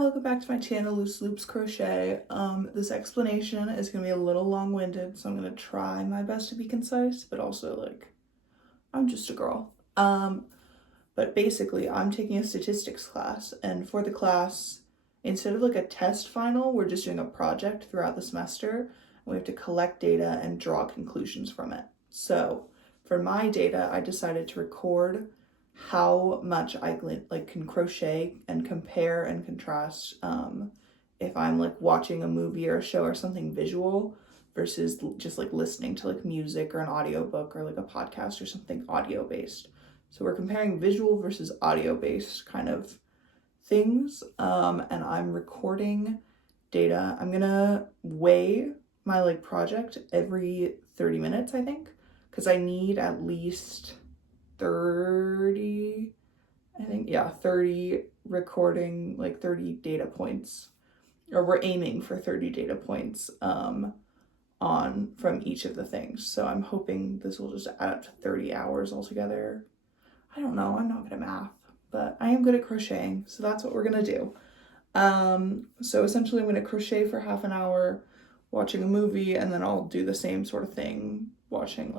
welcome back to my channel, Lucy.loops.crochet. This explanation is going to be a little long-winded, so I'm going to try my best to be concise, but also, like, I'm just a girl. But basically, I'm taking a statistics class, and for the class, instead of, like, a test final, we're just doing a project throughout the semester, and we have to collect data and draw conclusions from it. So, for my data, I decided to record how much I can crochet and compare and contrast if I'm like watching a movie or a show or something visual versus just like listening to like music or an audiobook or like a podcast or something audio based. So we're comparing visual versus audio based kind of things, and I'm recording data. I'm gonna weigh my like project every 30 minutes, I think, because I need at least 30 recording, like 30 data points, or we're aiming for 30 data points on from each of the things. So I'm hoping this will just add up to 30 hours altogether. I don't know, I'm not good at math, but I am good at crocheting, so that's what we're gonna do. So essentially I'm gonna crochet for half an hour watching a movie, and then I'll do the same sort of thing watching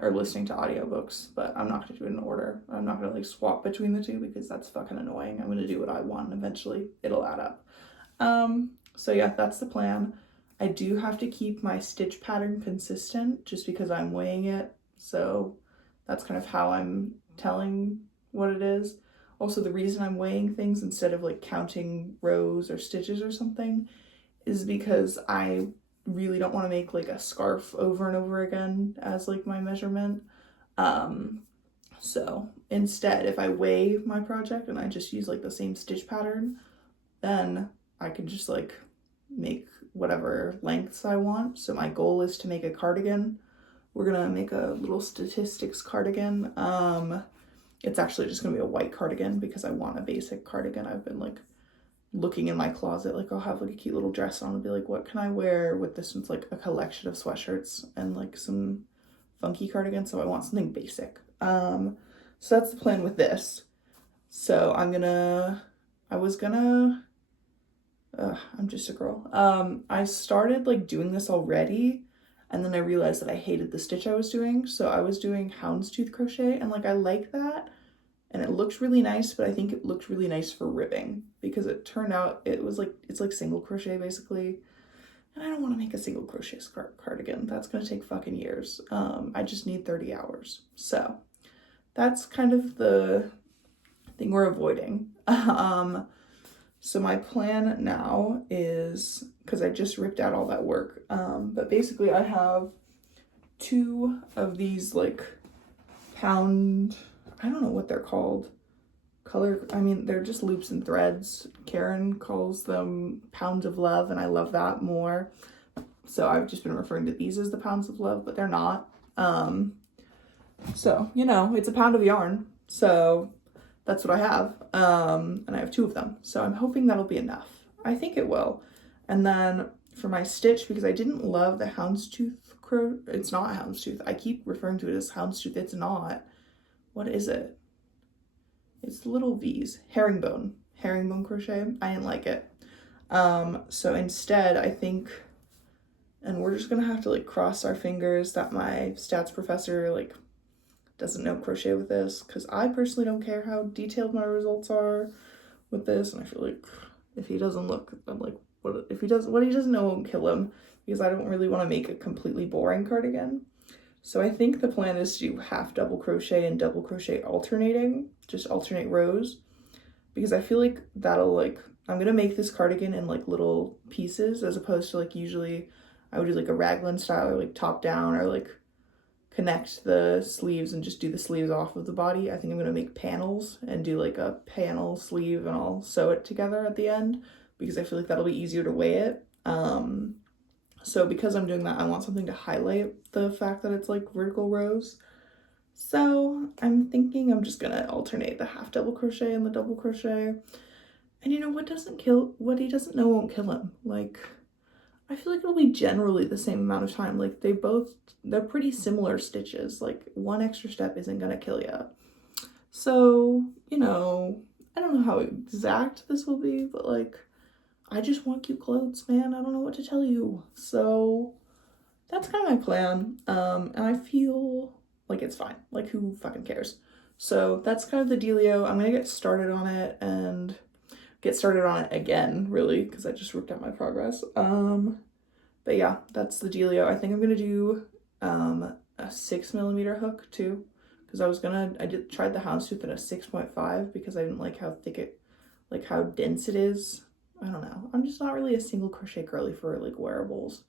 or listening to audiobooks, but I'm not gonna do it in order. I'm not gonna like swap between the two because that's fucking annoying. I'm gonna do what I want and eventually it'll add up. So yeah, that's the plan. I do have to keep my stitch pattern consistent just because I'm weighing it. So that's kind of how I'm telling what it is. Also, the reason I'm weighing things instead of like counting rows or stitches or something is because I really don't want to make like a scarf over and over again as like my measurement. So instead, if I weigh my project and I just use like the same stitch pattern, then I can just like make whatever lengths I want. So my goal is to make a cardigan. We're gonna make a little statistics cardigan. It's actually just gonna be a white cardigan because I want a basic cardigan. I've been like looking in my closet, like I'll have like a cute little dress on and be like, what can I wear with this? It's like a collection of sweatshirts and like some funky cardigans, so I want something basic. So that's the plan with this. So I'm just a girl. I started like doing this already, and then I realized that I hated the stitch I was doing, so I was doing houndstooth crochet, and like I like that. And it looked really nice, but I think it looked really nice for ribbing because it turned out it's like single crochet basically. And I don't want to make a single crochet cardigan. That's going to take fucking years. I just need 30 hours. So that's kind of the thing we're avoiding. So my plan now is, because I just ripped out all that work, but basically I have 2 of these like pound, I don't know what they're called. They're just loops and threads. Karen calls them pounds of love, and I love that more. So I've just been referring to these as the pounds of love, but they're not. So, you know, it's a pound of yarn. So that's what I have. And I have 2 of them. So I'm hoping that'll be enough. I think it will. And then for my stitch, because I didn't love the houndstooth it's not houndstooth. I keep referring to it as houndstooth. It's not. What is it? It's little V's. Herringbone crochet. I didn't like it. So instead I think, and we're just gonna have to like cross our fingers that my stats professor like doesn't know crochet with this, because I personally don't care how detailed my results are with this, and I feel like if he doesn't look, I'm like, what he doesn't know won't kill him, because I don't really want to make a completely boring cardigan. So I think the plan is to do half double crochet and double crochet alternating, just alternate rows, because I feel like that'll like, I'm gonna make this cardigan in like little pieces, as opposed to like usually I would do like a raglan style, or like top down, or like connect the sleeves and just do the sleeves off of the body. I think I'm gonna make panels and do like a panel sleeve, and I'll sew it together at the end because I feel like that'll be easier to weigh it. So because I'm doing that, I want something to highlight the fact that it's like vertical rows. So I'm thinking I'm just gonna alternate the half double crochet and the double crochet. And you know, what he doesn't know won't kill him. Like, I feel like it'll be generally the same amount of time. Like they're pretty similar stitches. Like one extra step isn't gonna kill you. So, you know, I don't know how exact this will be, but like, I just want cute clothes, man. I don't know what to tell you. So that's kind of my plan. And I feel like it's fine. Like, who fucking cares? So that's kind of the dealio. I'm gonna get started on it and get started on it again, really, because I just worked out my progress. But yeah, that's the dealio. I think I'm gonna do a 6mm hook too, because I tried the houndstooth at a 6.5 because I didn't like how thick it, like how dense it is. I don't know. I'm just not really a single crochet girly for like wearables.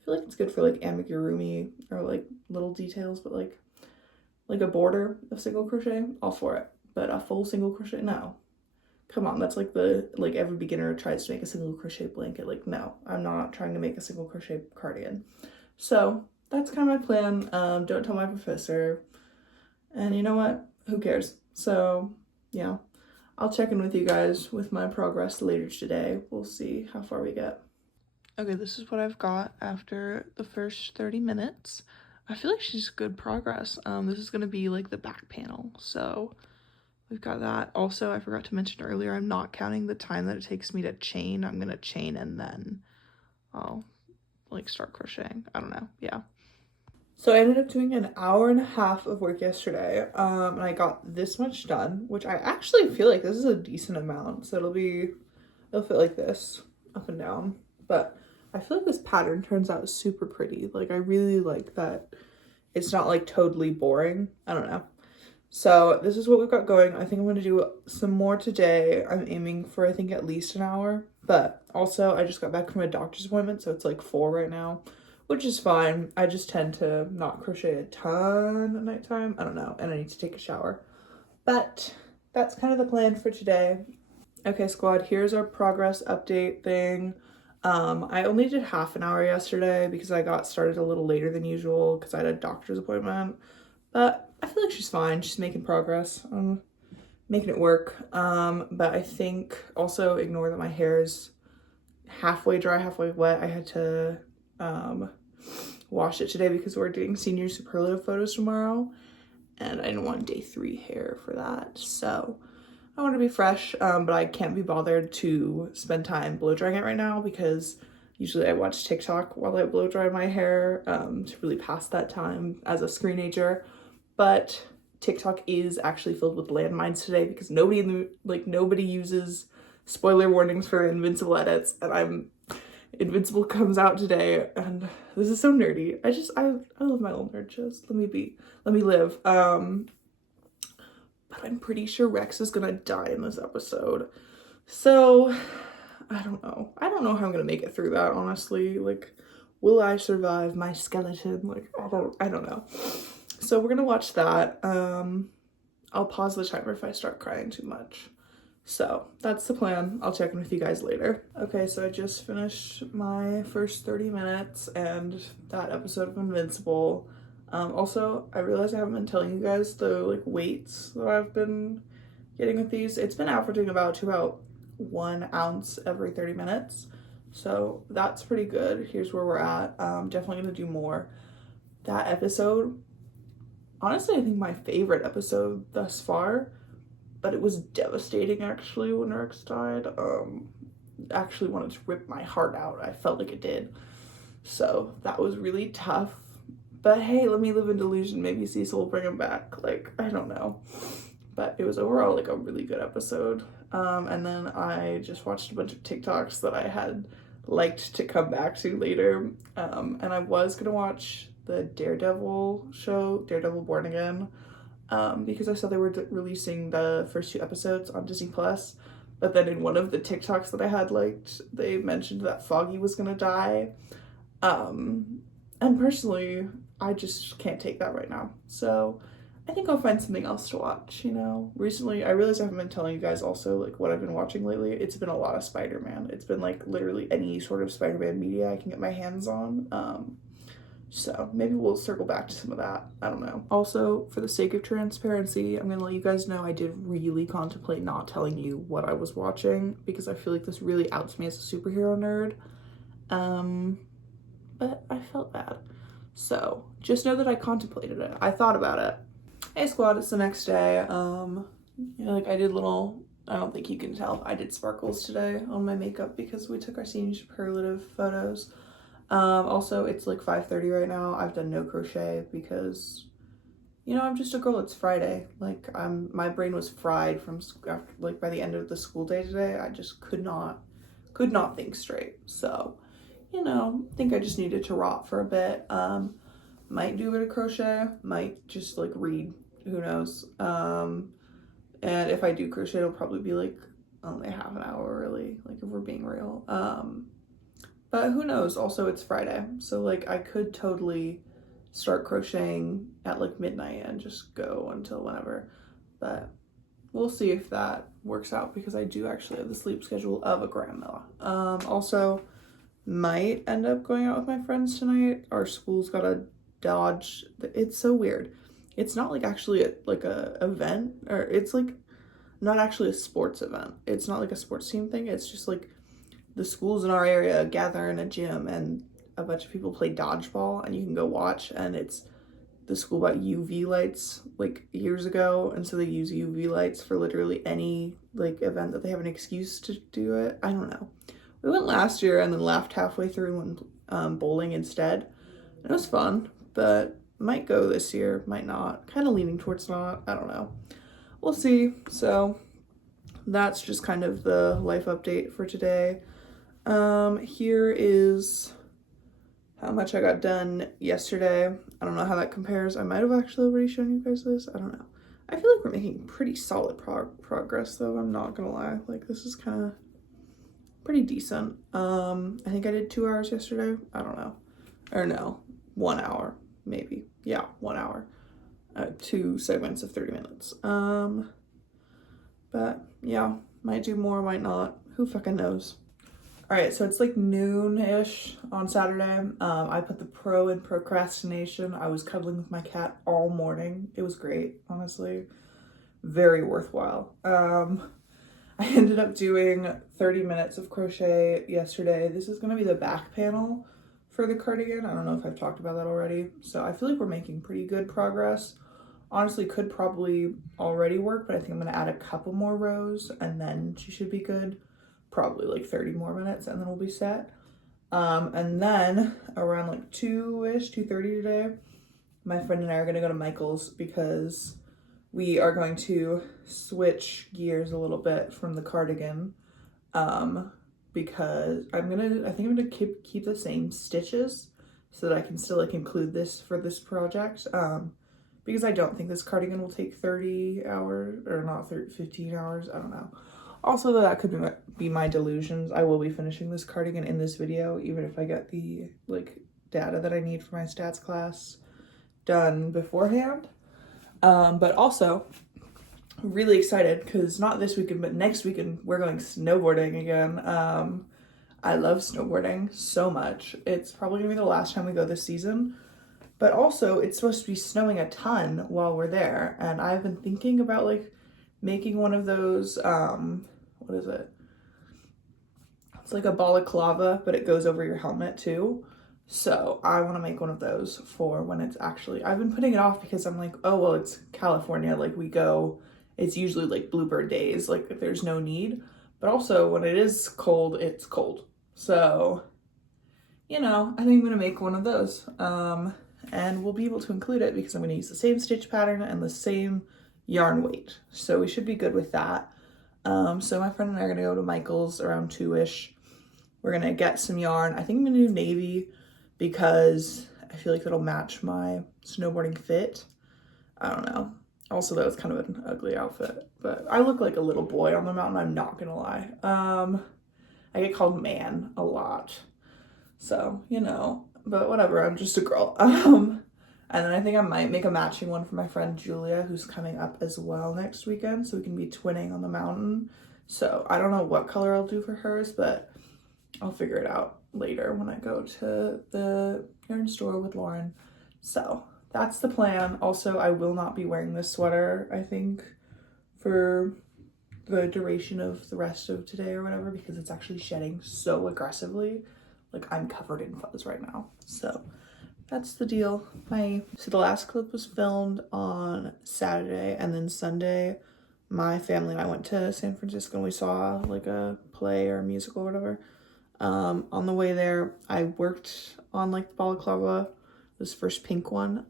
I feel like it's good for like amigurumi or like little details, but like a border of single crochet, all for it. But a full single crochet, no. Come on, that's like every beginner tries to make a single crochet blanket. Like, no, I'm not trying to make a single crochet cardigan. So that's kind of my plan. Don't tell my professor. And you know what? Who cares? So yeah, I'll check in with you guys with my progress later today. We'll see how far we get. Okay, this is what I've got after the first 30 minutes. I feel like she's good progress. This is gonna be like the back panel, so we've got that. Also, I forgot to mention earlier, I'm not counting the time that it takes me to chain. I'm gonna chain and then I'll like start crocheting. I don't know, yeah. So I ended up doing an hour and a half of work yesterday, and I got this much done, which I actually feel like this is a decent amount. So it'll fit like this, up and down. But I feel like this pattern turns out super pretty. Like, I really like that it's not like totally boring. I don't know. So this is what we've got going. I think I'm going to do some more today. I'm aiming for, I think, at least an hour. But also, I just got back from a doctor's appointment, so it's like 4 right now, which is fine. I just tend to not crochet a ton at nighttime. I don't know, and I need to take a shower. But that's kind of the plan for today. Okay, squad, here's our progress update thing. I only did half an hour yesterday because I got started a little later than usual because I had a doctor's appointment. But I feel like she's fine. She's making progress. Making it work. But I think also ignore that my hair is halfway dry, halfway wet. I had to wash it today because we're doing senior superlative photos tomorrow. And I didn't want day 3 hair for that. So I want to be fresh, but I can't be bothered to spend time blow drying it right now because usually I watch TikTok while I blow dry my hair to really pass that time as a screenager. But TikTok is actually filled with landmines today because nobody uses spoiler warnings for Invincible edits, and Invincible comes out today, and this is so nerdy. I love my little nerd shows. Let me live. But I'm pretty sure Rex is gonna die in this episode. So I don't know how I'm gonna make it through that, honestly. Like, will I survive my skeleton? Like, I don't know. So we're gonna watch that. I'll pause the timer if I start crying too much. So that's the plan. I'll check in with you guys later. Okay, so I just finished my first 30 minutes and that episode of Invincible. Also, I realized I haven't been telling you guys the like weights that I've been getting with these. It's been averaging about 1 ounce every 30 minutes. So that's pretty good. Here's where we're at. Definitely gonna do more. That episode, honestly, I think my favorite episode thus far, but it was devastating actually when Rex died. Actually wanted to rip my heart out. I felt like it did. So that was really tough. But hey, let me live in delusion. Maybe Cecil will bring him back. Like, I don't know. But it was overall like a really good episode. And then I just watched a bunch of TikToks that I had liked to come back to later. And I was gonna watch the Daredevil show, Daredevil Born Again, because I saw they were releasing the first 2 episodes on Disney Plus. But then in one of the TikToks that I had liked, they mentioned that Foggy was gonna die. And personally, I just can't take that right now. So I think I'll find something else to watch, you know? Recently, I realized I haven't been telling you guys also like what I've been watching lately. It's been a lot of Spider-Man. It's been like literally any sort of Spider-Man media I can get my hands on. So maybe we'll circle back to some of that. I don't know. Also, for the sake of transparency, I'm gonna let you guys know I did really contemplate not telling you what I was watching because I feel like this really outs me as a superhero nerd. But I felt bad. So just know that I contemplated it. I thought about it. Hey squad, it's the next day. Like I did little I don't think you can tell. I did sparkles today on my makeup because we took our senior superlative photos. Also, it's like 5:30 right now. I've done no crochet because, you know, I'm just a girl. It's Friday. Like, my brain was fried from after, like, by the end of the school day today. I just could not think straight. So, you know, I think I just needed to rot for a bit. Might do a bit of crochet, might just like read, who knows. And if I do crochet, it'll probably be like only half an hour, really, like if we're being real. But who knows? Also, it's Friday, so like I could totally start crocheting at like midnight and just go until whenever. But we'll see if that works out because I do actually have the sleep schedule of a grandma. Also, might end up going out with my friends tonight. Our school's got a Dodge. It's so weird. It's not like actually like a event, or it's like not actually a sports event. It's not like a sports team thing. It's just like the schools in our area gather in a gym and a bunch of people play dodgeball and you can go watch, and it's the school bought UV lights like years ago, and so they use UV lights for literally any like event that they have an excuse to do it. I don't know. We went last year and then left halfway through and went bowling instead. It was fun, but might go this year, might not. Kind of leaning towards not. I don't know. We'll see. So that's just kind of the life update for today. Here is how much I got done yesterday. I don't know how that compares. I might have actually already shown you guys this. I don't know. I feel like we're making pretty solid progress though. I'm not gonna lie. Like this is kind of pretty decent. I think I did 2 hours yesterday. I don't know. Or no, 1 hour maybe. Yeah, 1 hour. 2 segments of 30 minutes. But yeah, might do more, might not. Who fucking knows? All right, so it's like noon-ish on Saturday. I put the pro in procrastination. I was cuddling with my cat all morning. It was great, honestly. Very worthwhile. I ended up doing 30 minutes of crochet yesterday. This is gonna be the back panel for the cardigan. I don't know if I've talked about that already. So I feel like we're making pretty good progress. Honestly, could probably already work, but I think I'm gonna add a couple more rows and then she should be good. Probably like 30 more minutes and then we'll be set. And then around like 2-ish, 2:30 today, my friend and I are gonna go to Michael's because we are going to switch gears a little bit from the cardigan. Because I think I'm gonna keep the same stitches so that I can still like include this for this project. Because I don't think this cardigan will take 30 hours or not 15 hours. I don't know. Also, that could be my delusions. I will be finishing this cardigan in this video, even if I get the like data that I need for my stats class done beforehand. But also really excited because not this weekend, but next weekend we're going snowboarding again. I love snowboarding so much. It's probably gonna be the last time we go this season. But also, it's supposed to be snowing a ton while we're there, and I've been thinking about like making one of those, what is it? It's like a balaclava, but it goes over your helmet too. So I want to make one of those for when it's actually, I've been putting it off because I'm like, oh, well, it's California, like we go, it's usually like bluebird days, like there's no need. But also when it is cold, it's cold. So, you know, I think I'm going to make one of those. And we'll be able to include it because I'm going to use the same stitch pattern and the same yarn weight. So we should be good with that. So my friend and I are going to go to Michael's around 2-ish. We're going to get some yarn. I think I'm going to do navy because I feel like it'll match my snowboarding fit. I don't know. Also, that was kind of an ugly outfit, but I look like a little boy on the mountain. I'm not going to lie. I get called man a lot. So, you know, but whatever, I'm just a girl. And then I think I might make a matching one for my friend Julia, who's coming up as well next weekend, so we can be twinning on the mountain. So I don't know what color I'll do for hers, but I'll figure it out later when I go to the yarn store with Lauren. So that's the plan. Also, I will not be wearing this sweater, I think, for the duration of the rest of today or whatever, because it's actually shedding so aggressively. Like, I'm covered in fuzz right now. So that's the deal. Bye. So the last clip was filmed on Saturday, and then Sunday my family and I went to San Francisco and we saw like a play or a musical or whatever. On the way there, I worked on like the balaclava, this first pink one.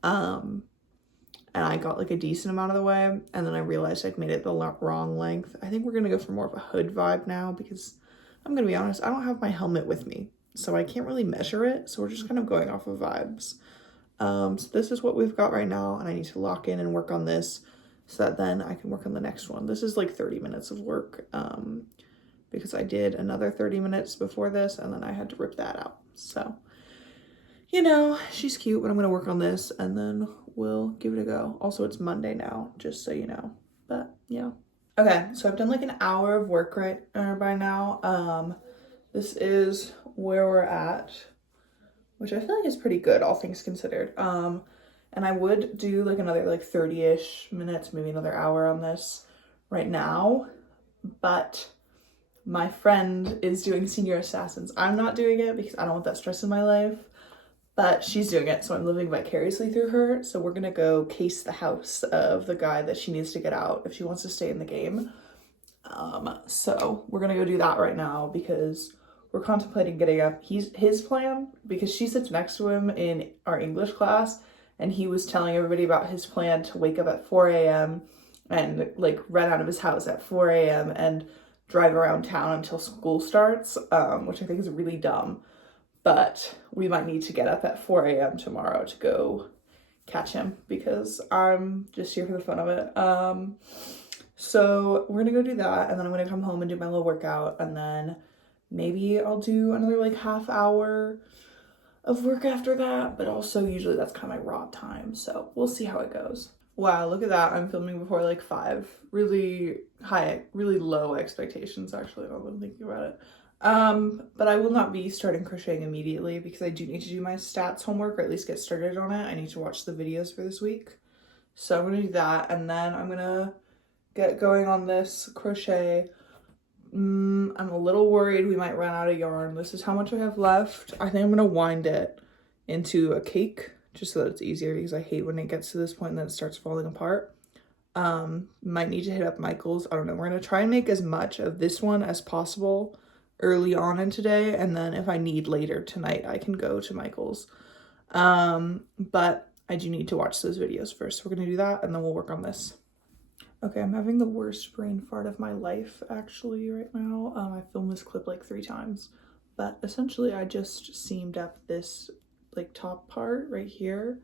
And I got like a decent amount of the way, and then I realized I'd made it the wrong length. I think we're gonna go for more of a hood vibe now because I'm gonna be honest, I don't have my helmet with me, so I can't really measure it. So we're just kind of going off of vibes. So this is what we've got right now, and I need to lock in and work on this so that then I can work on the next one. This is like 30 minutes of work because I did another 30 minutes before this, and then I had to rip that out. So, you know, she's cute, but I'm gonna work on this and then we'll give it a go. Also, it's Monday now, just so you know. But yeah. Okay, so I've done like an hour of work by now. This is where we're at, which I feel like is pretty good, all things considered. And I would do like another like 30-ish minutes, maybe another hour on this right now, but my friend is doing Senior Assassins. I'm not doing it because I don't want that stress in my life, but she's doing it, so I'm living vicariously through her. So we're gonna go case the house of the guy that she needs to get out if she wants to stay in the game. So we're gonna go do that right now because we're contemplating getting up. His plan, because she sits next to him in our English class, and he was telling everybody about his plan to wake up at 4 a.m. and like run out of his house at 4 a.m. and drive around town until school starts, which I think is really dumb. But we might need to get up at 4 a.m. tomorrow to go catch him because I'm just here for the fun of it. So we're gonna go do that, and then I'm gonna come home and do my little workout, and then maybe I'll do another like half hour of work after that, but also usually that's kind of my raw time, so we'll see how it goes. Wow, look at that. I'm filming before like 5. Really low expectations actually, now that I'm thinking about it. But I will not be starting crocheting immediately because I do need to do my stats homework, or at least get started on it. I need to watch the videos for this week. So I'm gonna do that, and then I'm gonna get going on this crochet. I'm a little worried we might run out of yarn. This is how much I have left. I think I'm gonna wind it into a cake just so that it's easier because I hate when it gets to this point and then it starts falling apart. Might need to hit up Michael's. I don't know. We're gonna try and make as much of this one as possible early on in today, and then if I need later tonight I can go to Michael's. But I do need to watch those videos first. So we're gonna do that and then we'll work on this. Okay, I'm having the worst brain fart of my life actually right now. I filmed this clip like 3 times, but essentially I just seamed up this like top part right here,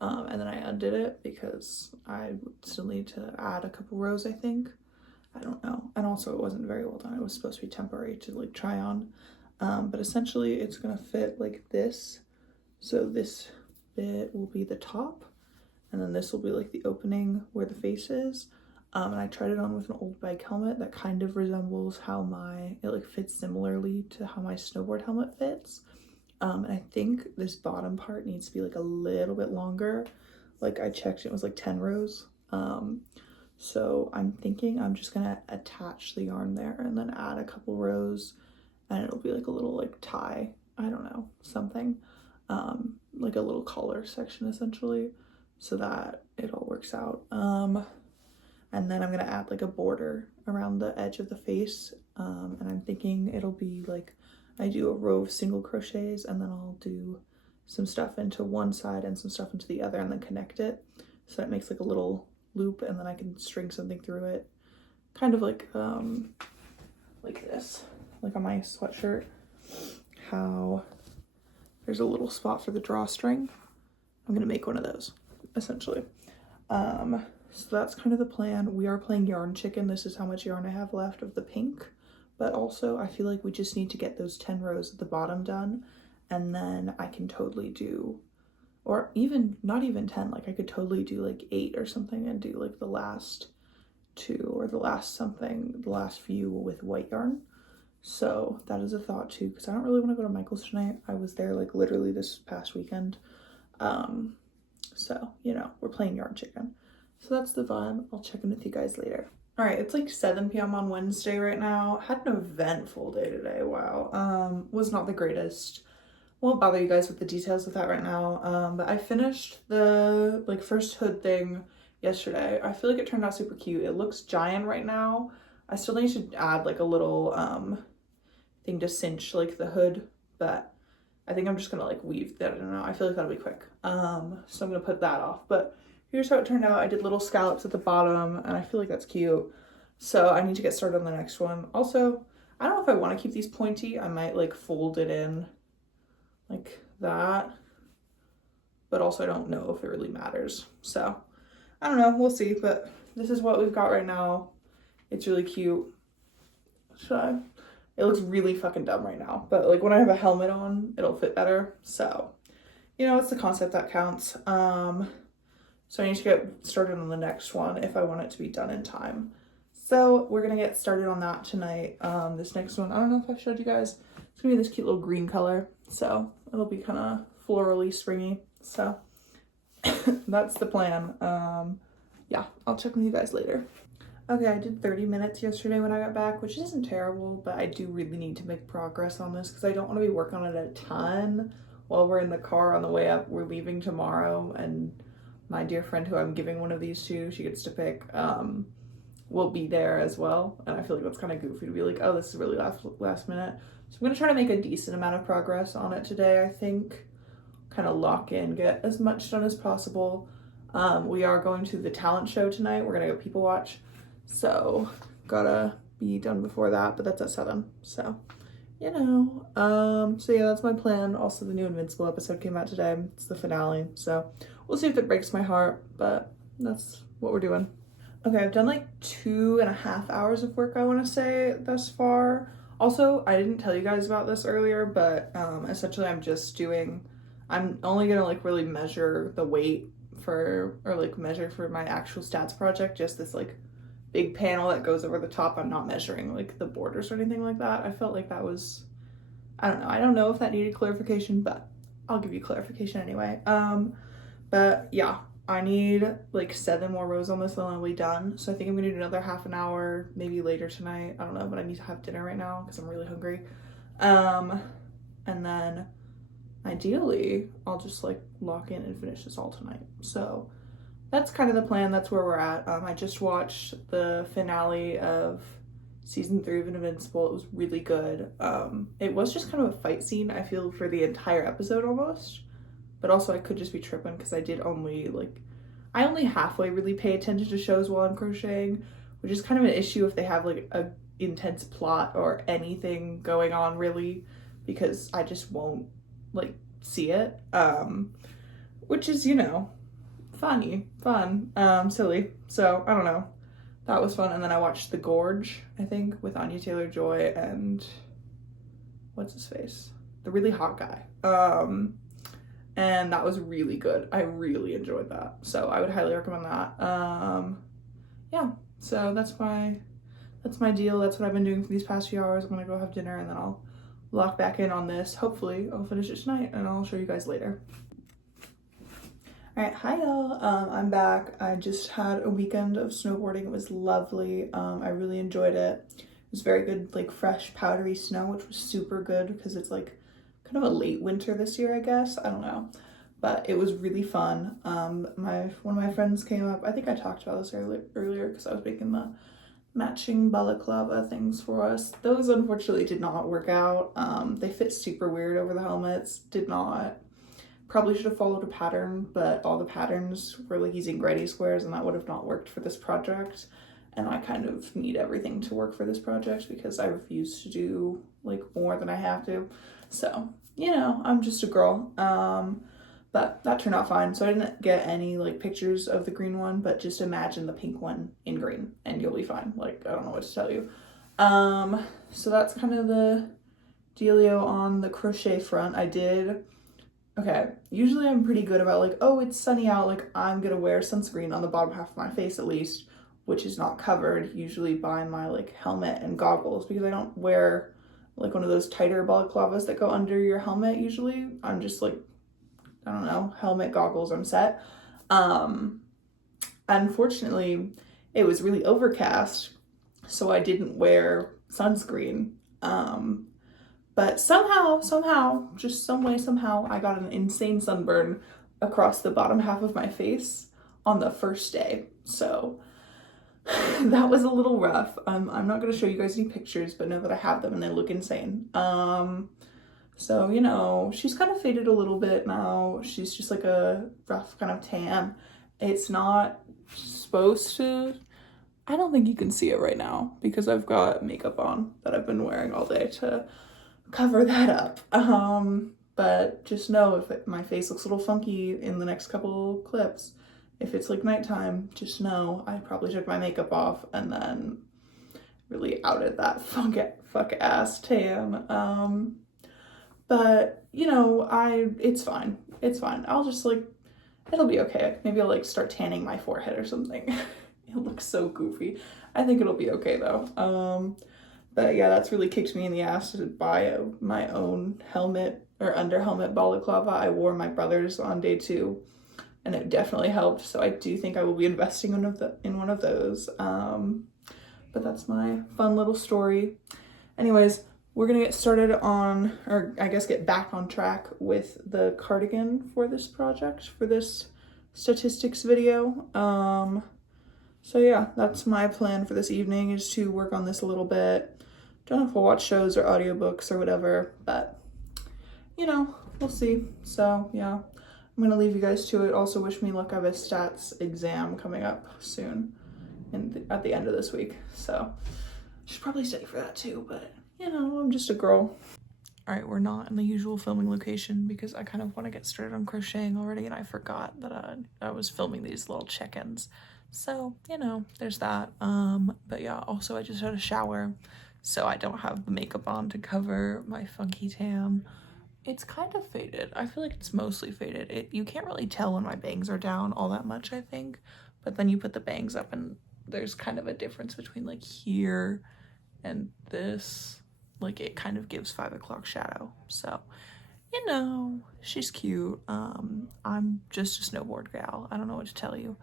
and then I undid it because I would still need to add a couple rows, I think. I don't know. And also it wasn't very well done. It was supposed to be temporary to like try on. But essentially it's gonna fit like this. So this bit will be the top, and then this will be like the opening where the face is. And I tried it on with an old bike helmet that kind of resembles how it like fits similarly to how my snowboard helmet fits. And I think this bottom part needs to be like a little bit longer. Like I checked, it was like 10 rows. So I'm thinking I'm just gonna attach the yarn there and then add a couple rows, and it'll be like a little like tie, I don't know, something, like a little collar section essentially, so that it all works out. And then I'm gonna add like a border around the edge of the face, and I'm thinking it'll be like I do a row of single crochets, and then I'll do some stuff into one side and some stuff into the other, and then connect it so that makes like a little loop, and then I can string something through it, kind of like this, like on my sweatshirt, how there's a little spot for the drawstring. I'm gonna make one of those essentially. So that's kind of the plan. We are playing yarn chicken. This is how much yarn I have left of the pink, but also I feel like we just need to get those 10 rows at the bottom done, and then I can totally do, or even not even 10, like I could totally do like 8 or something and do like the last 2 or the last few with white yarn. So that is a thought too, because I don't really want to go to Michael's tonight. I was there like literally this past weekend. So, you know, we're playing yarn chicken. So that's the vibe. I'll check in with you guys later. All right, it's like 7 p.m. on Wednesday right now. Had an eventful day today. Wow. Was not the greatest. Won't bother you guys with the details of that right now. But I finished the like first hood thing yesterday. I feel like it turned out super cute. It looks giant right now. I still need to add like a little thing to cinch like the hood, but I think I'm just gonna like weave that. I don't know. I feel like that'll be quick. So I'm gonna put that off. But here's how it turned out. I did little scallops at the bottom, and I feel like that's cute. So I need to get started on the next one. Also, I don't know if I want to keep these pointy. I might like fold it in like that. But also I don't know if it really matters. So I don't know. We'll see. But this is what we've got right now. It's really cute. So it looks really fucking dumb right now. But like when I have a helmet on, it'll fit better. So, you know, it's the concept that counts. So I need to get started on the next one if I want it to be done in time. So we're gonna get started on that tonight. This next one, I don't know if I showed you guys, it's gonna be this cute little green color. So it'll be kind of florally springy. So that's the plan. Yeah, I'll check with you guys later. Okay, I did 30 minutes yesterday when I got back, which isn't terrible, but I do really need to make progress on this because I don't want to be working on it a ton while we're in the car on the way up. We're leaving tomorrow, and my dear friend who I'm giving one of these to, she gets to pick, will be there as well. And I feel like that's kind of goofy to be like, oh, this is really last minute. So I'm going to try to make a decent amount of progress on it today, I think. Kind of lock in, get as much done as possible. We are going to the talent show tonight. We're going to go people watch. So gotta be done before that, but that's at 7. So, you know, so yeah, that's my plan. Also, the new Invincible episode came out today. It's the finale. So we'll see if it breaks my heart, but that's what we're doing. Okay, I've done like 2.5 hours of work, I want to say, thus far. Also, I didn't tell you guys about this earlier, but essentially I'm only gonna like really measure the weight for, or like measure for my actual stats project, just this like big panel that goes over the top. I'm not measuring like the borders or anything like that. I felt like that was, I don't know if that needed clarification, but I'll give you clarification anyway. But yeah, I need like 7 more rows on this and I'll be done. So I think I'm gonna do another half an hour, maybe later tonight. I don't know, but I need to have dinner right now because I'm really hungry. And then ideally I'll just like lock in and finish this all tonight. So that's kind of the plan. That's where we're at. I just watched the finale of season 3 of Invincible. It was really good. It was just kind of a fight scene, I feel, for the entire episode almost. But also I could just be tripping because I only halfway really pay attention to shows while I'm crocheting, which is kind of an issue if they have like a intense plot or anything going on really, because I just won't like see it. Which is, you know, fun, silly. So I don't know. That was fun. And then I watched The Gorge, I think, with Anya Taylor-Joy and what's his face? The really hot guy. And that was really good. I really enjoyed that. So I would highly recommend that. Yeah, so that's my deal. That's what I've been doing for these past few hours. I'm gonna go have dinner and then I'll lock back in on this. Hopefully I'll finish it tonight and I'll show you guys later. All right, hi y'all. I'm back. I just had a weekend of snowboarding. It was lovely. I really enjoyed it. It was very good, like fresh, powdery snow, which was super good because it's like kind of a late winter this year, I guess. I don't know, but it was really fun. One of my friends came up. I think I talked about this earlier because I was making the matching balaclava things for us. Those unfortunately did not work out. They fit super weird over the helmets. Did not. Probably should have followed a pattern, but all the patterns were like using granny squares and that would have not worked for this project. And I kind of need everything to work for this project because I refuse to do like more than I have to. So, you know, I'm just a girl. But that turned out fine. So I didn't get any like pictures of the green one, but just imagine the pink one in green and you'll be fine. Like, I don't know what to tell you. So that's kind of the dealio on the crochet front. Okay, usually I'm pretty good about like, oh, it's sunny out, like I'm gonna wear sunscreen on the bottom half of my face at least, which is not covered usually by my like helmet and goggles because I don't wear like one of those tighter balaclavas that go under your helmet usually. I'm just like, I don't know, helmet, goggles, I'm set. Unfortunately, it was really overcast, so I didn't wear sunscreen. But somehow, just some way, somehow, I got an insane sunburn across the bottom half of my face on the first day. So that was a little rough. I'm not going to show you guys any pictures, but know that I have them and they look insane. So, you know, she's kind of faded a little bit now. She's just like a rough kind of tan. It's not supposed to, I don't think you can see it right now because I've got makeup on that I've been wearing all day to cover that up. But just know if my face looks a little funky in the next couple clips, if it's like nighttime, just know I probably took my makeup off and then really outed that fuck ass tan. But you know, it's fine. It's fine. I'll just like, it'll be okay. Maybe I'll like start tanning my forehead or something. It looks so goofy. I think it'll be okay though. But yeah, that's really kicked me in the ass to buy my own helmet or under helmet balaclava. I wore my brother's on day 2 and it definitely helped. So I do think I will be investing in one of those. But that's my fun little story. Anyways, we're gonna get started on, or I guess get back on track with the cardigan for this project, for this statistics video. So yeah, that's my plan for this evening, is to work on this a little bit. Don't know if we'll watch shows or audiobooks or whatever, but you know, we'll see. So yeah, I'm gonna leave you guys to it. Also wish me luck. I have a stats exam coming up soon at the end of this week. So should probably study for that too, but you know, I'm just a girl. All right, we're not in the usual filming location because I kind of want to get started on crocheting already and I forgot that I was filming these little check-ins. So, you know, there's that. But yeah, also I just had a shower, so I don't have the makeup on to cover my funky tan. It's kind of faded. I feel like it's mostly faded. You can't really tell when my bangs are down all that much, I think. But then you put the bangs up and there's kind of a difference between like here and this. Like it kind of gives 5 o'clock shadow. So, you know, she's cute. I'm just a snowboard gal. I don't know what to tell you.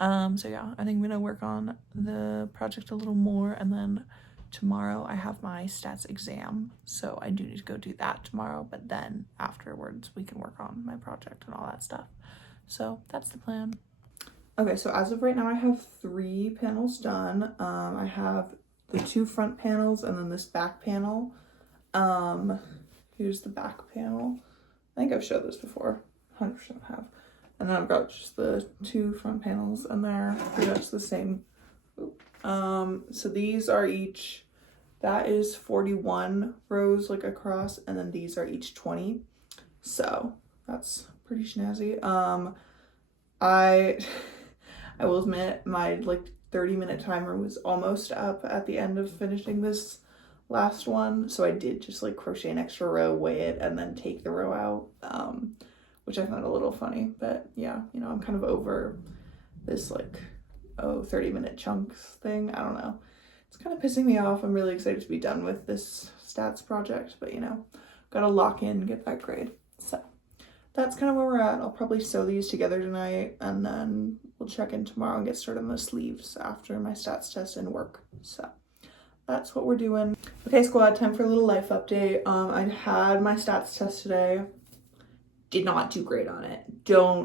So yeah, I think I'm gonna work on the project a little more, and then tomorrow I have my stats exam, so I do need to go do that tomorrow, but then afterwards we can work on my project and all that stuff. So that's the plan. Okay, so as of right now I have 3 panels done. I have the 2 front panels and then this back panel. Here's the back panel. I think I've showed this before, 100% have. And then I've got just the 2 front panels and they're pretty much the same. So these are each, that is 41 rows like across, and then these are each 20. So that's pretty snazzy. I will admit my like 30-minute timer was almost up at the end of finishing this last one. So I did just like crochet an extra row, weigh it, and then take the row out. Which I found a little funny, but yeah, you know, I'm kind of over this like, 30-minute chunks thing. I don't know. It's kind of pissing me off. I'm really excited to be done with this stats project, but you know, gotta lock in, get that grade. So that's kind of where we're at. I'll probably sew these together tonight and then we'll check in tomorrow and get started on the sleeves after my stats test and work. So that's what we're doing. Okay, squad, time for a little life update. I had my stats test today. Did not do great on it.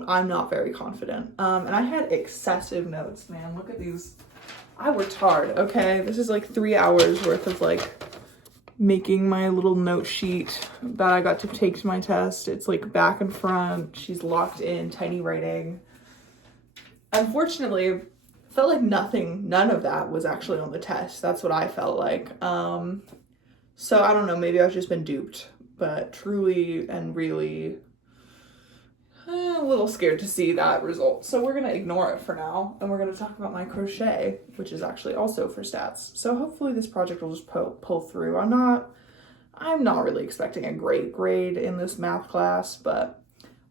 I'm not very confident. And I had excessive notes, man. Look at these. I worked hard, okay? This is like 3 hours worth of like making my little note sheet that I got to take to my test. It's like back and front. She's locked in, tiny writing. Unfortunately, felt like none of that was actually on the test. That's what I felt like. So I don't know, maybe I've just been duped, but truly and really a little scared to see that result. So we're gonna ignore it for now, and we're gonna talk about my crochet, which is actually also for stats. So hopefully this project will just pull through. I'm not really expecting a great grade in this math class, but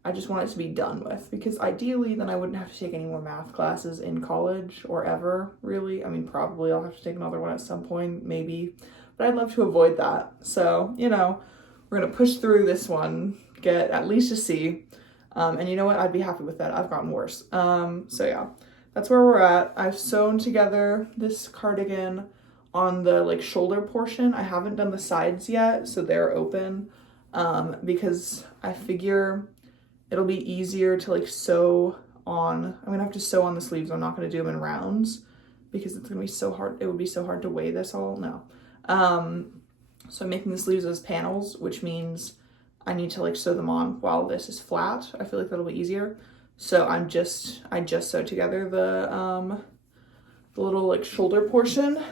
I just want it to be done with, because ideally then I wouldn't have to take any more math classes in college or ever, really. I mean, probably I'll have to take another one at some point, maybe, but I'd love to avoid that. So, you know, we're gonna push through this one, get at least a C. And you know what? I'd be happy with that. I've gotten worse. So yeah, that's where we're at. I've sewn together this cardigan on the like shoulder portion. I haven't done the sides yet, so they're open, because I figure it'll be easier to like sew on, I'm gonna have to sew on the sleeves. I'm not gonna do them in rounds because it's gonna be so hard. It would be so hard to weigh this all. No. So I'm making the sleeves as panels, which means I need to like sew them on while this is flat. I feel like that'll be easier. So I just sewed together the little like shoulder portion,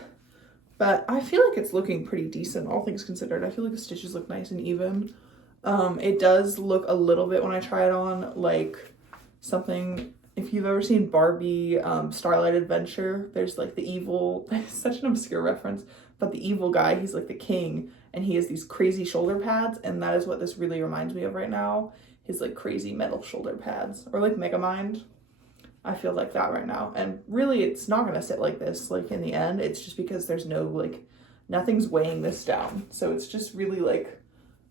but I feel like it's looking pretty decent, all things considered. I feel like the stitches look nice and even. It does look a little bit when I try it on like something, if you've ever seen Barbie Starlight Adventure, there's like the evil, such an obscure reference, but the evil guy, he's like the king, and he has these crazy shoulder pads, and that is what this really reminds me of right now, his like crazy metal shoulder pads, or like Megamind. I feel like that right now, and really it's not gonna sit like this like in the end. It's just because there's no like, nothing's weighing this down, so it's just really like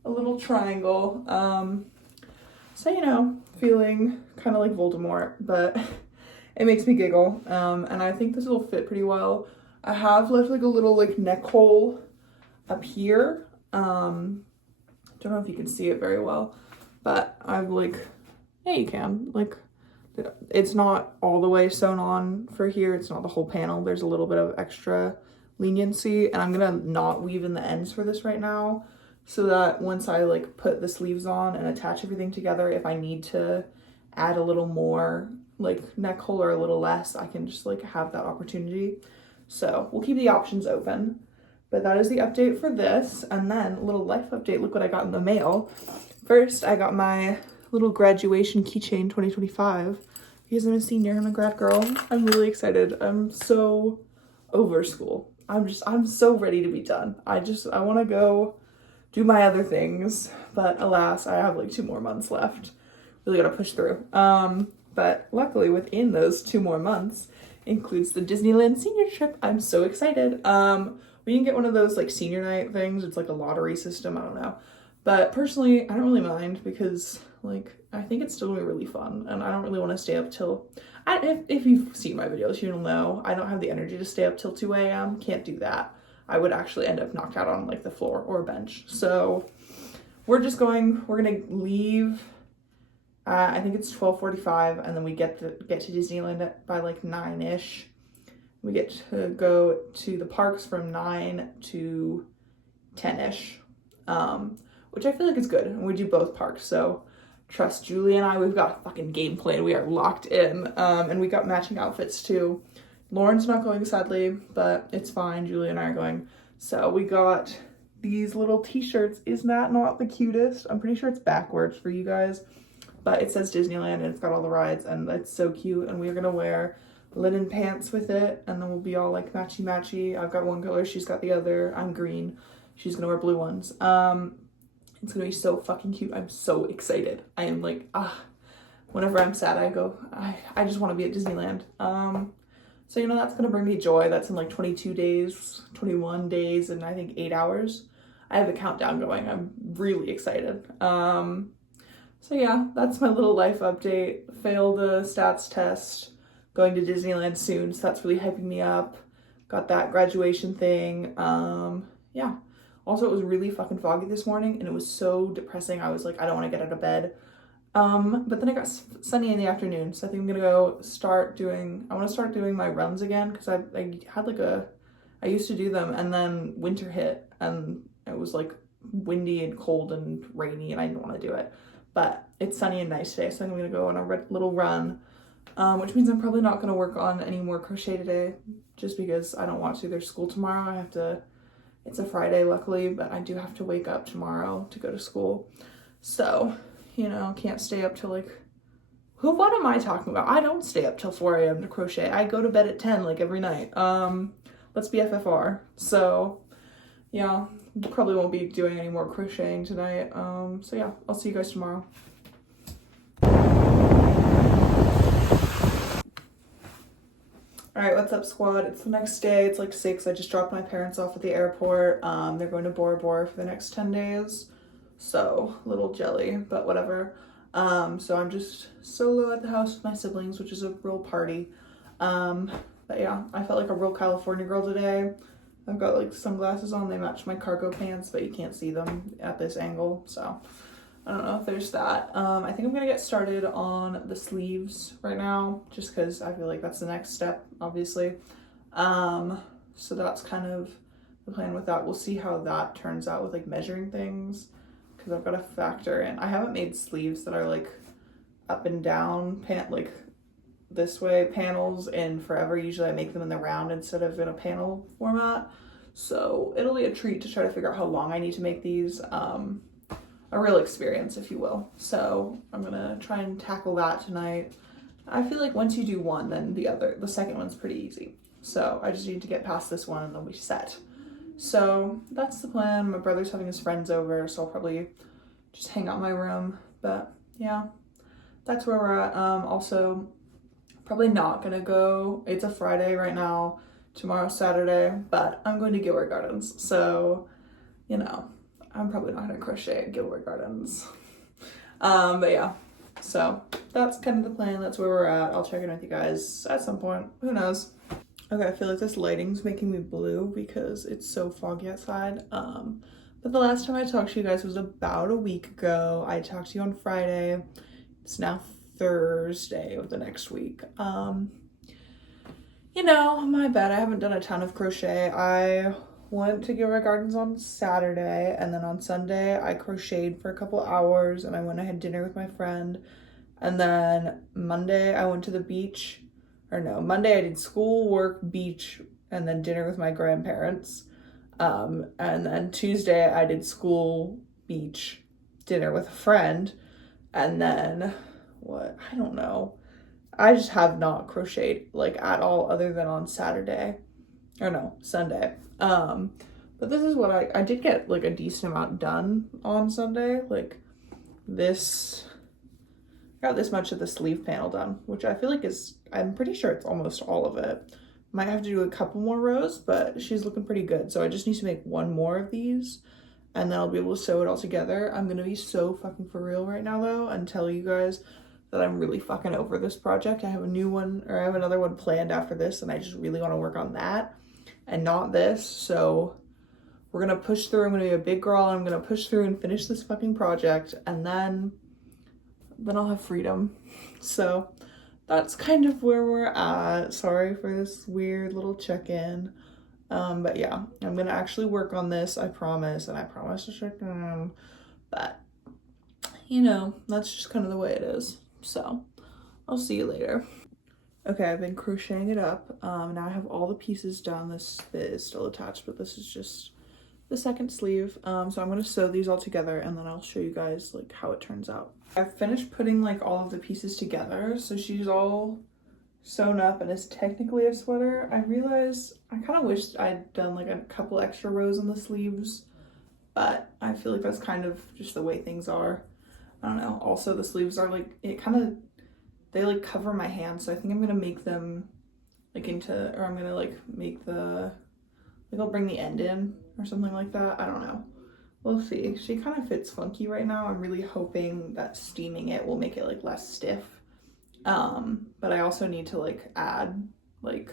a little triangle. So you know, feeling kind of like Voldemort, but it makes me giggle, and I think this will fit pretty well. I have left like a little like neck hole up here. Don't know if you can see it very well, but I've like, yeah, you can, like, it's not all the way sewn on for here. It's not the whole panel. There's a little bit of extra leniency, and I'm gonna not weave in the ends for this right now, so that once I like put the sleeves on and attach everything together, if I need to add a little more like neck hole or a little less, I can just like have that opportunity. So we'll keep the options open, but that is the update for this. And then a little life update. Look what I got in the mail. First, I got my little graduation keychain 2025 because I'm a senior, I'm a grad girl. I'm really excited. I'm so over school. I'm so ready to be done. I want to go do my other things, but alas, I have like 2 more months left. Really gotta push through. But luckily within those 2 more months includes the Disneyland senior trip. I'm so excited. We can get one of those like senior night things. It's like a lottery system, I don't know. But personally, I don't really mind because like, I think it's still gonna be really fun, and I don't really want to stay up till, if you've seen my videos, you'll know I don't have the energy to stay up till 2 a.m. Can't do that. I would actually end up knocked out on like the floor or a bench. So we're gonna leave, I think it's 12:45, and then we get to Disneyland by like 9-ish. We get to go to the parks from 9 to 10-ish, which I feel like is good. And we do both parks, so trust Julie and I, we've got a fucking game plan. We are locked in, and we got matching outfits too. Lauren's not going, sadly, but it's fine. Julie and I are going. So we got these little t-shirts. Isn't that not the cutest? I'm pretty sure it's backwards for you guys, but it says Disneyland and it's got all the rides, and it's so cute. And we're gonna wear linen pants with it, and then we'll be all like matchy matchy. I've got one color, she's got the other. I'm green, she's gonna wear blue ones. It's gonna be so fucking cute. I'm so excited. I am like, whenever I'm sad, I just want to be at Disneyland. So you know, that's gonna bring me joy. That's in like 22 days, 21 days, and I think 8 hours. I have a countdown going. I'm really excited. So yeah, that's my little life update. Failed a stats test, going to Disneyland soon, so that's really hyping me up. Got that graduation thing. Yeah. Also, it was really fucking foggy this morning, and it was so depressing. I was like, I don't want to get out of bed. But then it got sunny in the afternoon, so I think I'm gonna go I want to start doing my runs again, because I had I used to do them, and then winter hit, and it was like windy and cold and rainy, and I didn't want to do it. But it's sunny and nice today, so I'm gonna go on a little run, which means I'm probably not gonna work on any more crochet today, just because I don't want to. There's school tomorrow. It's a Friday, luckily, but I do have to wake up tomorrow to go to school. So, you know, can't stay up till like, what am I talking about? I don't stay up till 4 a.m. to crochet. I go to bed at 10 like every night. Let's be FFR. So yeah, probably won't be doing any more crocheting tonight. So yeah, I'll see you guys tomorrow. All right, what's up, squad? It's the next day. It's like 6. I just dropped my parents off at the airport. They're going to Bora Bora for the next 10 days. So, a little jelly, but whatever. So I'm just solo at the house with my siblings, which is a real party. But yeah, I felt like a real California girl today. I've got like sunglasses on. They match my cargo pants, but you can't see them at this angle. So, I don't know if there's that. I think I'm gonna get started on the sleeves right now, just because I feel like that's the next step, obviously. So that's kind of the plan with that. We'll see how that turns out with like measuring things, because I've got to factor in. I haven't made sleeves that are like up and down like this way panels in forever. Usually I make them in the round instead of in a panel format. So it'll be a treat to try to figure out how long I need to make these. A real experience, if you will. So I'm gonna try and tackle that tonight. I feel like once you do one, then the second one's pretty easy. So I just need to get past this one and then we set. So that's the plan. My brother's having his friends over, so I'll probably just hang out in my room. But yeah, that's where we're at. Also, probably not gonna go. It's a Friday right now. Tomorrow's Saturday, but I'm going to Gilbert Gardens. So, you know, I'm probably not gonna crochet at Gilbert Gardens. But yeah, so that's kind of the plan. That's where we're at. I'll check in with you guys at some point. Who knows? Okay, I feel like this lighting's making me blue because it's so foggy outside. But the last time I talked to you guys was about a week ago. I talked to you on Friday. It's now Thursday of the next week. You know, my bad. I haven't done a ton of crochet. I went to Gilbert Gardens on Saturday, and then on Sunday I crocheted for a couple hours, and I went and had dinner with my friend. And then Monday I went to the beach. Or no, Monday I did school, work, beach, and then dinner with my grandparents. And then Tuesday I did school, beach, dinner with a friend. And then what? I don't know. I just have not crocheted like at all other than on Saturday. Or no, Sunday. But this is what I did get like a decent amount done on Sunday. Like this, got this much of the sleeve panel done, which I feel like I'm pretty sure it's almost all of it. Might have to do a couple more rows, but she's looking pretty good. So I just need to make one more of these and then I'll be able to sew it all together. I'm gonna be so fucking for real right now though and tell you guys that I'm really fucking over this project. I have another one planned after this and I just really want to work on that and not this. So we're gonna push through. I'm gonna be a big girl. I'm gonna push through and finish this fucking project and then I'll have freedom. So that's kind of where we're at. Sorry for this weird little check-in. But yeah, I'm gonna actually work on this, I promise, and I promise to check in. But you know, that's just kind of the way it is. So I'll see you later. Okay, I've been crocheting it up. Now I have all the pieces done. This bit is still attached, but this is just the second sleeve. So I'm gonna sew these all together and then I'll show you guys like how it turns out. I've finished putting like all of the pieces together, so she's all sewn up and is technically a sweater. I realized I kind of wished I'd done like a couple extra rows on the sleeves, but I feel like that's kind of just the way things are. I don't know. Also the sleeves are like, they like cover my hands, so I think I'm gonna make them like I'm gonna like make I'll bring the end in or something like that. I don't know. We'll see. She kind of fits funky right now. I'm really hoping that steaming it will make it like less stiff. But I also need to like add like,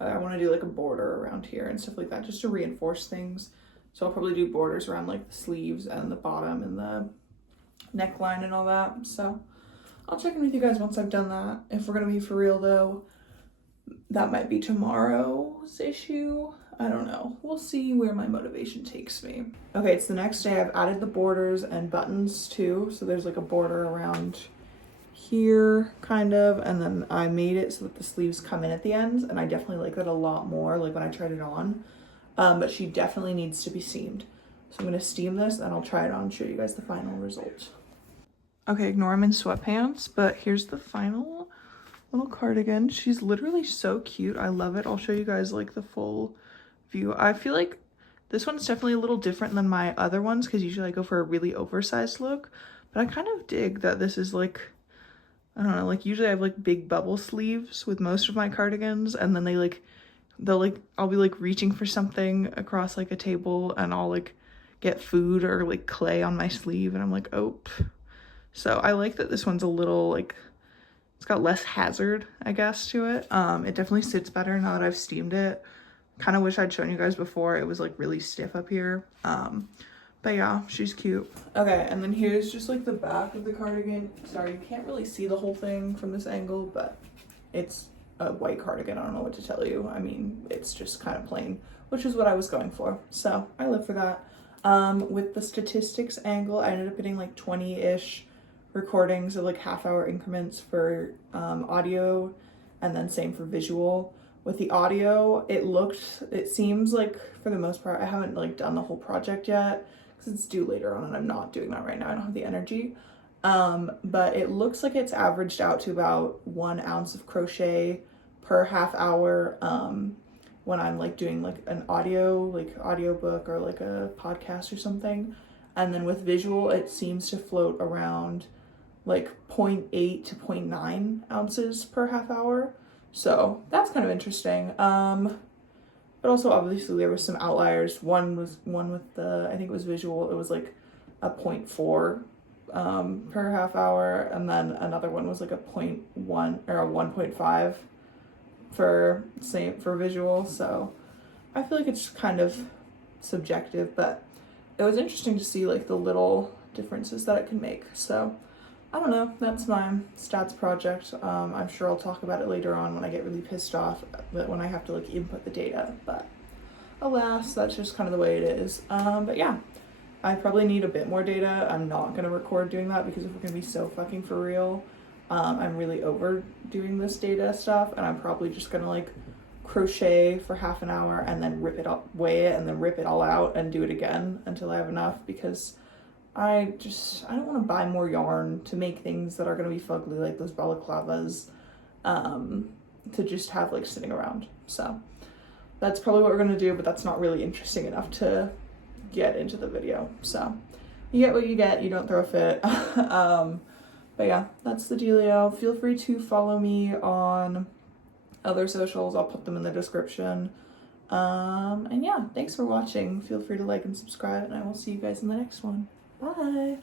I want to do like a border around here and stuff like that just to reinforce things. So I'll probably do borders around like the sleeves and the bottom and the neckline and all that. So I'll check in with you guys once I've done that. If we're gonna be for real though, that might be tomorrow's issue. I don't know. We'll see where my motivation takes me. Okay, it's the next day. I've added the borders and buttons too. So there's like a border around here kind of, and then I made it so that the sleeves come in at the ends, and I definitely like that a lot more like when I tried it on. But she definitely needs to be steamed. So I'm gonna steam this and I'll try it on and show you guys the final result. Okay, ignore I'm in sweatpants, but here's the final little cardigan. She's literally so cute. I love it. I'll show you guys like the full view. I feel like this one's definitely a little different than my other ones because usually I go for a really oversized look, but I kind of dig that this is like, I don't know, like usually I have like big bubble sleeves with most of my cardigans, and then I'll be like reaching for something across like a table and I'll like get food or like clay on my sleeve and I'm like, oh. So I like that this one's a little like, it's got less hazard, I guess, to it. It definitely sits better now that I've steamed it. Kind of wish I'd shown you guys before. It was like really stiff up here. But yeah, she's cute. Okay, and then here's just like the back of the cardigan. Sorry, you can't really see the whole thing from this angle, but it's a white cardigan. I don't know what to tell you. I mean, it's just kind of plain, which is what I was going for. So I live for that. With the statistics angle, I ended up getting like 20-ish recordings of like half-hour increments for audio, and then same for visual. With the audio, it seems like for the most part, I haven't like done the whole project yet because it's due later on and I'm not doing that right now. I don't have the energy. But it looks like it's averaged out to about 1 ounce of crochet per half hour when I'm like doing like an audiobook or like a podcast or something. And then with visual, it seems to float around like 0.8 to 0.9 ounces per half hour. So that's kind of interesting. But also obviously there were some outliers. One with the, I think it was visual, it was like a 0.4 per half hour, and then another one was like a 0.1 or a 1.5 for visual. So I feel like it's kind of subjective, but it was interesting to see like the little differences that it can make. So I don't know, that's my stats project. I'm sure I'll talk about it later on when I get really pissed off when I have to like input the data, but alas, that's just kind of the way it is. But yeah, I probably need a bit more data. I'm not gonna record doing that because if we're gonna be so fucking for real, I'm really overdoing this data stuff, and I'm probably just gonna like crochet for half an hour and then weigh it and then rip it all out and do it again until I have enough, because I don't want to buy more yarn to make things that are going to be fugly like those balaclavas to just have like sitting around. So that's probably what we're going to do, but that's not really interesting enough to get into the video. So you get what you get, you don't throw a fit. But yeah, that's the dealio. Feel free to follow me on other socials. I'll put them in the description. And yeah, thanks for watching. Feel free to like and subscribe, and I will see you guys in the next one. Bye.